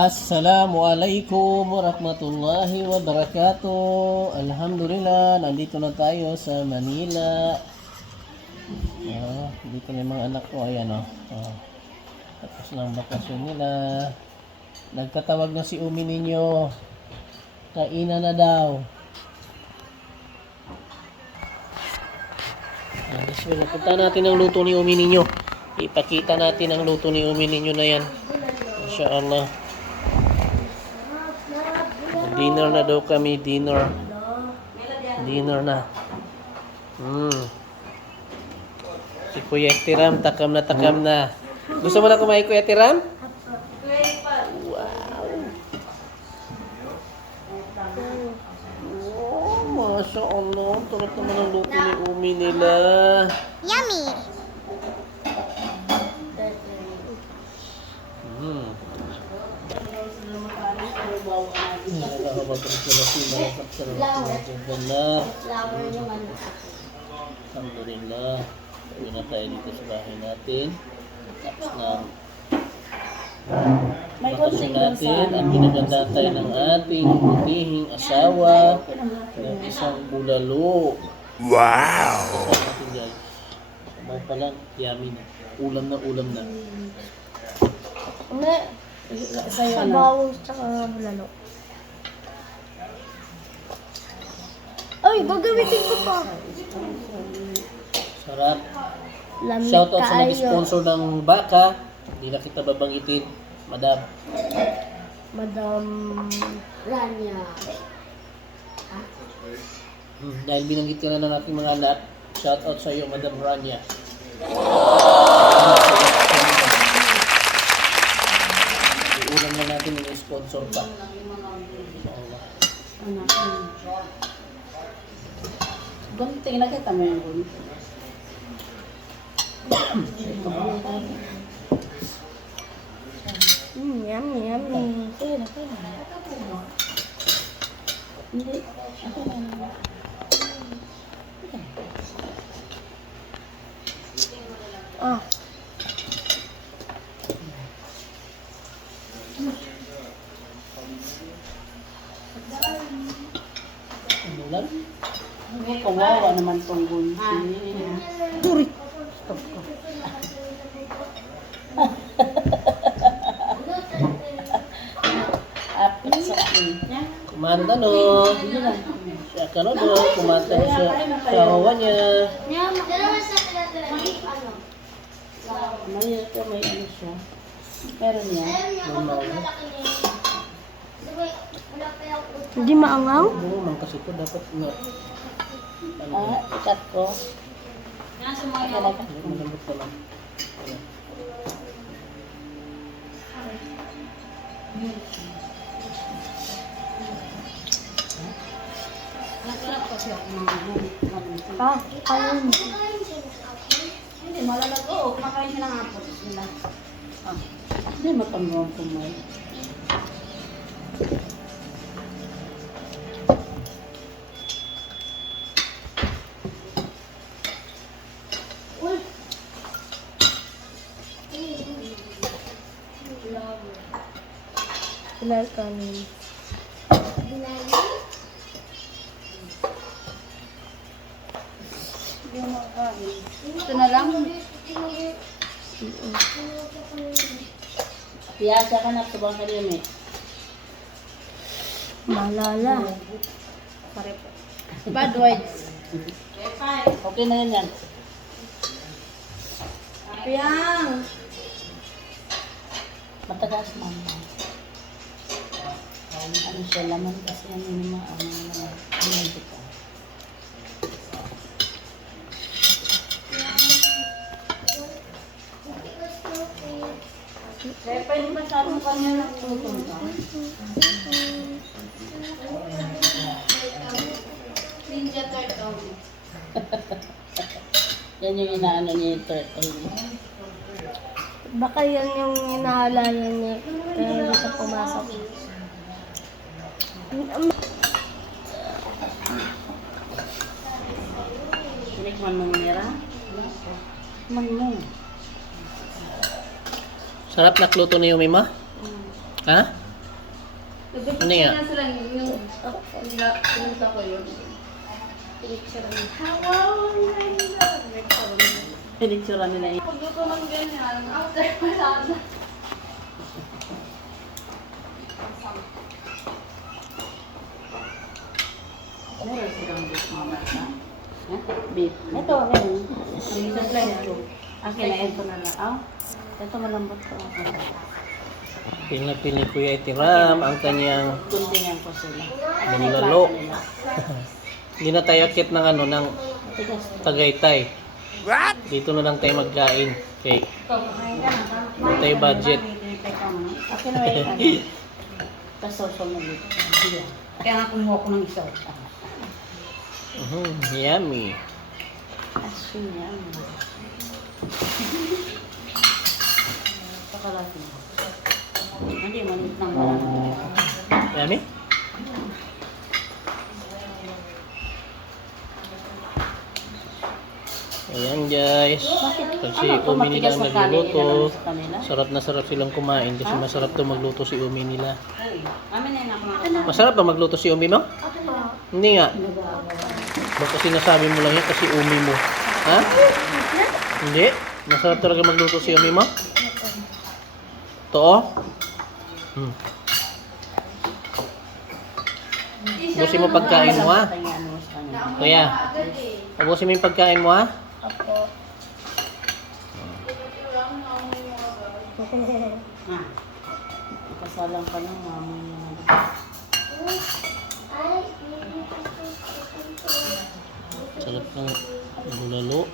Assalamualaikum warahmatullahi wabarakatuh. Alhamdulillah, nandito na tayo sa Manila. Dito na yung mga anak ko. Ayan o. Tapos na ang bakasyon nila. Nagtatawag na si Umi ninyo. Kainan na daw. Punta natin ang luto ni Umi ninyo. Ipakita natin ang luto ni Umi ninyo na yan. Insyaallah. Dinner na daw kami, dinner. Dinner na. Si Kuya Tiram, takam na. Gusto mo na kumain, Kuya Tiram? Wow. Oh, Masya Allah. Turot naman ang luto ni Umi nila. Yummy! Alhamdulillah. Uwi na tayo dito sa bahay natin. Tapos na bakasyon natin at pinaganda tayo ng ating butihing asawa ng isang bulalo. Wow! Sabaw pa lang, yummy na. Ulam na. Sabaw tsaka bulalo. Ay, gagamitin ko pa. Sarap. Lamig Shoutout sa kayo. nag-sponsor ng baka. Hindi na kita babanggitin, Madam. Madam Rania. Dahil binanggit ka na ng ating mga anak, shoutout sa iyo, Madam Rania. Iulam na natin yung sponsor pa. Gunting na kita mo yung gunting. Yummy. Hindi. Ano lang? Hindi, kawawa naman tong gunting. Turi. Stop ko. Apat sa akin. Kumanta no. Siya ka no, kumanta siya sa kawawa niya. May ito, may ano siya. Meron yan. Hindi maangaw? Oo, man kasi ko dapat na. Ikat ko. Malambot pa lang. Ayun. Hindi, malalago. Kumakain siya ng hapon. Nila. Hindi, matamang kumain. Pilay kanin. Hindi mo makain. Ito na lang. Piyasa ka na. Subang ka rin eh. Malala. Bad words. Okay na yan yan. Piyang! Matagas mama. Ano siya laman kasi yan yung mga ano dito. Kaya pa yung masyadong kanya ng tutong ka. Ninja turtle. Yan yung inaano niya yung turtle. Baka yan yung inaalala niya kaya hindi siya pumasok. Sinikman mo nira? Man mo. Sarap nakluto ni Yumi ma? Ha? Ano nga? Nasa lang yung pinunta ko yun. Pinicture nila yun. Pagluto ng ganyan, after wala na. Meron silang beef mga bata. Beef. Ito, meron. Ang supply ito. Okay na, ito na lang. Oh, ito malambot to. Pinapil ni Kuya Itiram ang kanyang Kundingan ko sila. Bulalo. Hindi na tayo akit ng ano, ng Tigas. Tagaytay. Dito na lang tayo magkain. Okay. Hindi tayo budget. Okay na may ano. Kasosol na dito. Kaya nga kumuha ko ng isa. Yummy. Asin yan. Pakalaki. Hindi, maliit lang marami. Yummy? Ayan guys. Kasi Umi nila ang nagluluto. Sarap na sarap silang kumain kasi masarap to magluto si Umi nila. Amin na yun ako. Masarap ba magluto si Umi mo? Hindi nga. Baka sinasabi mo lang yan kasi Umi mo. Ha? Hindi? Masarap talaga magluto si Umi mo? To? Ubusin mo pagkain mo ha? Kuya, ubusin mo yung pagkain mo ha? Opo. Kasalang ka ng mami niya. Sarap ng bulalo.